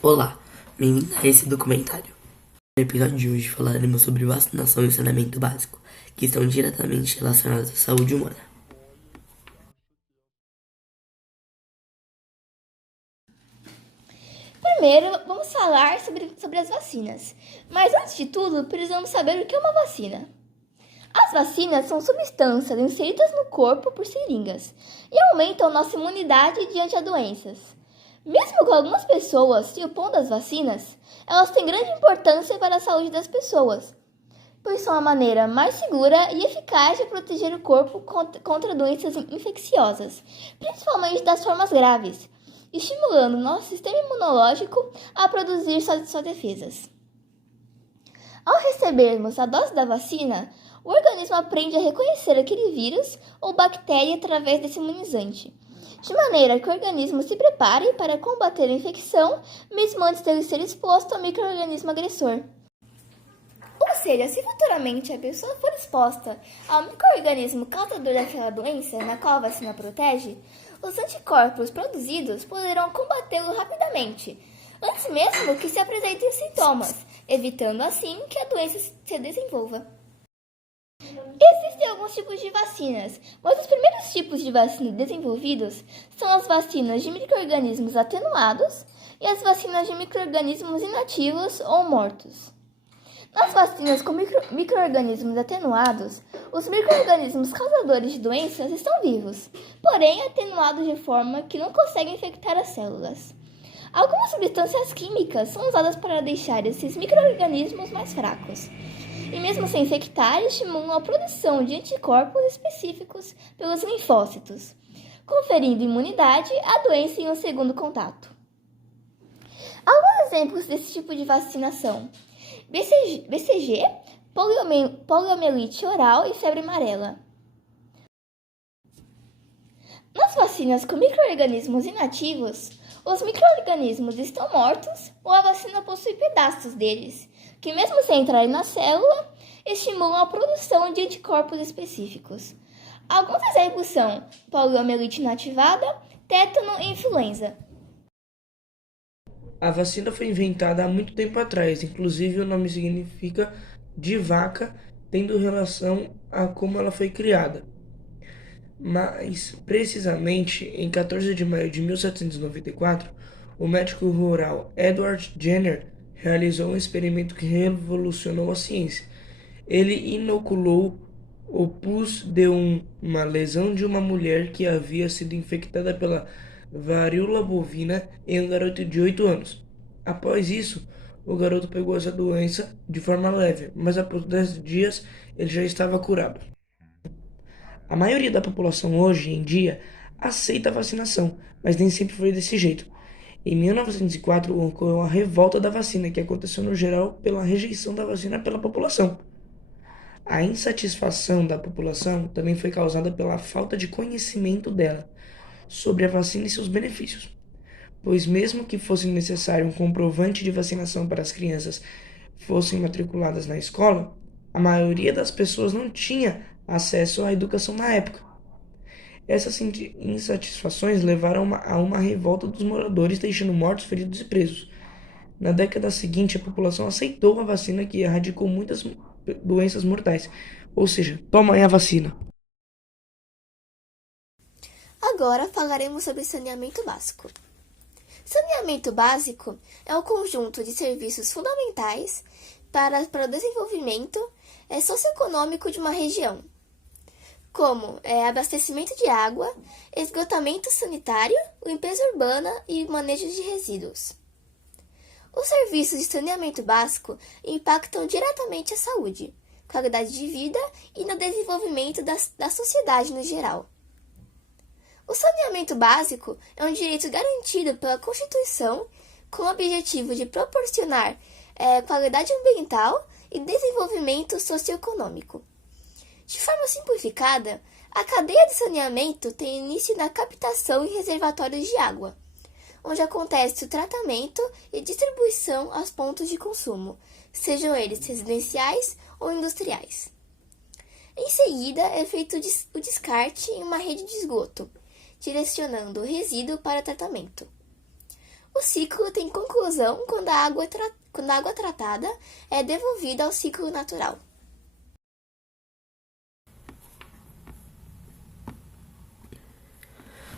Olá, bem-vindo a esse documentário. No episódio de hoje falaremos sobre vacinação e saneamento básico, que estão diretamente relacionados à saúde humana. Primeiro, vamos falar sobre as vacinas. Mas antes de tudo, precisamos saber o que é uma vacina. As vacinas são substâncias inseridas no corpo por seringas e aumentam nossa imunidade diante a doenças. Mesmo com algumas pessoas se opondo às vacinas, elas têm grande importância para a saúde das pessoas, pois são a maneira mais segura e eficaz de proteger o corpo contra doenças infecciosas, principalmente das formas graves, estimulando nosso sistema imunológico a produzir suas defesas. Ao recebermos a dose da vacina, o organismo aprende a reconhecer aquele vírus ou bactéria através desse imunizante, de maneira que o organismo se prepare para combater a infecção mesmo antes dele ser exposto ao micro-organismo agressor. Ou seja, se futuramente a pessoa for exposta ao micro-organismo causador daquela doença na qual a vacina protege, os anticorpos produzidos poderão combatê-lo rapidamente, antes mesmo que se apresentem sintomas, evitando assim que a doença se desenvolva. Existem alguns tipos de vacinas, mas os primeiros tipos de vacina desenvolvidos são as vacinas de micro-organismos atenuados e as vacinas de micro-organismos inativos ou mortos. Nas vacinas com micro-organismos atenuados, os micro-organismos causadores de doenças estão vivos, porém atenuados de forma que não conseguem infectar as células. Algumas substâncias químicas são usadas para deixar esses micro-organismos mais fracos, e mesmo sem infectar, estimulam a produção de anticorpos específicos pelos linfócitos, conferindo imunidade à doença em um segundo contato. Alguns exemplos desse tipo de vacinação: BCG, poliomielite oral e febre amarela. Nas vacinas com micro-organismos inativos, os micro-organismos estão mortos ou a vacina possui pedaços deles, que mesmo sem entrarem na célula, estimulam a produção de anticorpos específicos. Alguns exemplos são poliomielite inativada, tétano e influenza. A vacina foi inventada há muito tempo atrás, inclusive o nome significa de vaca, tendo relação a como ela foi criada. Mais precisamente, em 14 de maio de 1794, o médico rural Edward Jenner realizou um experimento que revolucionou a ciência. Ele inoculou o pus de uma lesão de uma mulher que havia sido infectada pela varíola bovina em um garoto de 8 anos. Após isso, o garoto pegou essa doença de forma leve, mas após 10 dias ele já estava curado. A maioria da população hoje em dia aceita a vacinação, mas nem sempre foi desse jeito. Em 1904 ocorreu a revolta da vacina, que aconteceu no geral pela rejeição da vacina pela população. A insatisfação da população também foi causada pela falta de conhecimento dela sobre a vacina e seus benefícios, pois mesmo que fosse necessário um comprovante de vacinação para as crianças fossem matriculadas na escola, a maioria das pessoas não tinha acesso à educação na época. Essas insatisfações levaram a uma revolta dos moradores, deixando mortos, feridos e presos. Na década seguinte, a população aceitou a vacina que erradicou muitas doenças mortais. Ou seja, toma aí a vacina. Agora falaremos sobre saneamento básico. Saneamento básico é um conjunto de serviços fundamentais para o desenvolvimento socioeconômico de uma região, como abastecimento de água, esgotamento sanitário, limpeza urbana e manejo de resíduos. Os serviços de saneamento básico impactam diretamente a saúde, qualidade de vida e no desenvolvimento da sociedade no geral. O saneamento básico é um direito garantido pela Constituição com o objetivo de proporcionar qualidade ambiental e desenvolvimento socioeconômico. De forma simplificada, a cadeia de saneamento tem início na captação em reservatórios de água, onde acontece o tratamento e distribuição aos pontos de consumo, sejam eles residenciais ou industriais. Em seguida, é feito o descarte em uma rede de esgoto, direcionando o resíduo para tratamento. O ciclo tem conclusão quando a água tratada é devolvida ao ciclo natural.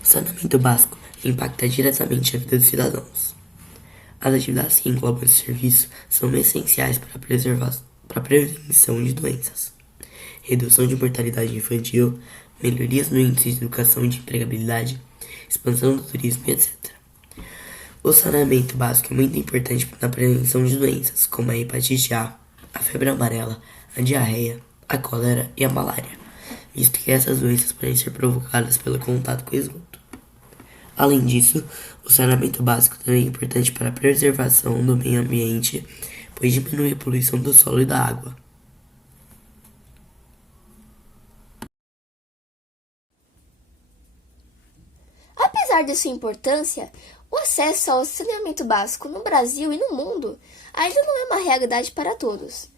O saneamento básico impacta diretamente a vida dos cidadãos. As atividades que englobam esse serviço são essenciais para a prevenção de doenças, redução de mortalidade infantil, melhorias no índice de educação e de empregabilidade, expansão do turismo e etc. O saneamento básico é muito importante na prevenção de doenças como a hepatite A, a febre amarela, a diarreia, a cólera e a malária, visto que essas doenças podem ser provocadas pelo contato com esgoto. Além disso, o saneamento básico também é importante para a preservação do meio ambiente, pois diminui a poluição do solo e da água. Apesar de sua importância, o acesso ao saneamento básico no Brasil e no mundo ainda não é uma realidade para todos.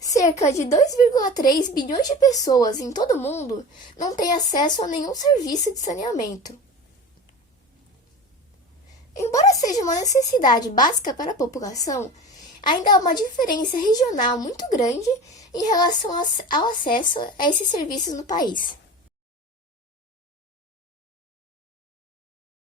Cerca de 2,3 bilhões de pessoas em todo o mundo não têm acesso a nenhum serviço de saneamento. Embora seja uma necessidade básica para a população, ainda há uma diferença regional muito grande em relação ao acesso a esses serviços no país.